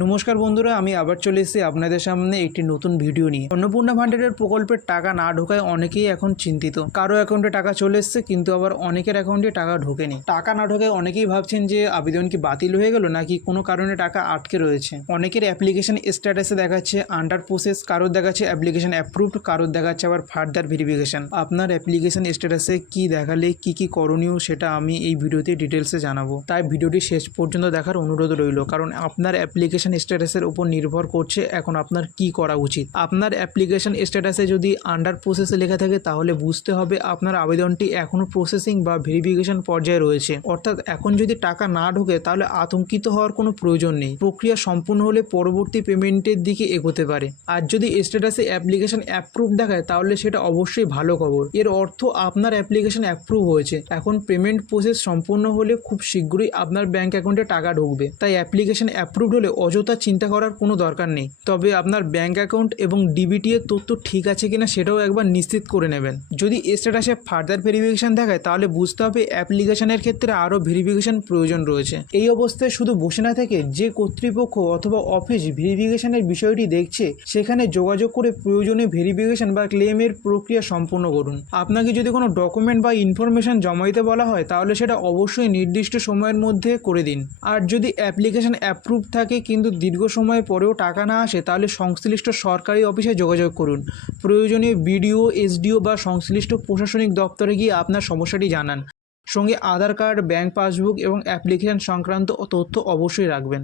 নমস্কার বন্ধুরা, আমি আবার চলে এসেছি আপনাদের সামনে একটি নতুন ভিডিও নিয়ে। অন্নপূর্ণা ভান্ডারের প্রকল্পের টাকা না ঢোকায় অনেকেই এখন চিন্তিত। কারো অ্যাকাউন্টে টাকা চলে এসছে, কিন্তু আবার অনেকের অ্যাকাউন্টে টাকা ঢোকেনি। টাকা না ঢোকায় অনেকেই ভাবছেন যে আবেদন কি বাতিল হয়ে গেল নাকি কোনো কারণে টাকা আটকে রয়েছে। অনেকের অ্যাপ্লিকেশন স্ট্যাটাসে দেখাচ্ছে আন্ডার প্রসেস, কারোর দেখাচ্ছে অ্যাপ্লিকেশন অ্যাপ্রুভড, কারোর দেখাচ্ছে আবার ফার্দার ভেরিফিকেশন। আপনার অ্যাপ্লিকেশন স্ট্যাটাসে কি দেখালে কি করণীয় সেটা আমি এই ভিডিওতে ডিটেলসে জানাবো। তাই ভিডিওটি শেষ পর্যন্ত দেখার অনুরোধ রইল, কারণ আপনার অ্যাপ্লিকেশন স্ট্যাটাসের উপর নির্ভর করছে এখন আপনার কি করা উচিত। আপনার অ্যাপ্লিকেশন স্ট্যাটাসে যদি আন্ডার প্রসেসে লেখা থাকে তাহলে বুঝতে হবে আপনার আবেদনটি এখনও প্রসেসিং বা ভেরিফিকেশন পর্যায়ে রয়েছে। অর্থাৎ এখন যদি টাকা না ঢোকে তাহলে আতঙ্কিত হওয়ার কোনো প্রয়োজন নেই। প্রক্রিয়া সম্পূর্ণ হলে পরবর্তী পেমেন্টের দিকে এগোতে পারে। আর যদি স্ট্যাটাসে অ্যাপ্লিকেশন অ্যাপ্রুভ দেখায় তাহলে সেটা অবশ্যই ভালো খবর। এর অর্থ আপনার অ্যাপ্লিকেশন অ্যাপ্রুভ হয়েছে। এখন পেমেন্ট প্রসেস সম্পূর্ণ হলে খুব শীঘ্রই আপনার ব্যাংক অ্যাকাউন্টে টাকা ঢুকবে। তাই অ্যাপ্লিকেশন অ্যাপ্রুভড হলে অযথা চিন্তা করার কোনো দরকার নেই। তবে আপনার ব্যাংক অ্যাকাউন্ট এবং ডিবিটি এর তথ্য ঠিক আছে কিনা সেটাও একবার নিশ্চিত করে নেবেন। যদি স্ট্যাটাসে ফার্দার ভেরিফিকেশন দেখায় তাহলে বুঝতে হবে অ্যাপ্লিকেশনের ক্ষেত্রে আরও ভেরিফিকেশন প্রয়োজন রয়েছে। এই অবস্থায় শুধু বসে না থেকে যে কর্তৃপক্ষ অথবা অফিস ভেরিফিকেশনের বিষয়টি দেখছে সেখানে যোগাযোগ করে প্রয়োজনীয় ভেরিফিকেশন বা ক্লেমের প্রক্রিয়া সম্পূর্ণ করুন। আপনাকে যদি কোনো ডকুমেন্ট বা ইনফরমেশন জমা দিতে বলা হয় তাহলে সেটা অবশ্যই নির্দিষ্ট সময়ের মধ্যে করে দিন। আর যদি অ্যাপ্লিকেশন অ্যাপ্রুভ থাকে কিন্তু দীর্ঘ সময় পরেও টাকা না আসে তাহলে সংশ্লিষ্ট সরকারি অফিসে যোগাযোগ করুন। প্রয়োজনীয় বিডিও, এসডিও বা সংশ্লিষ্ট প্রশাসনিক দপ্তরে গিয়ে আপনার সমস্যাটি জানান। সঙ্গে আধার কার্ড, ব্যাংক পাসবুক এবং অ্যাপ্লিকেশন সংক্রান্ত তথ্য অবশ্যই রাখবেন।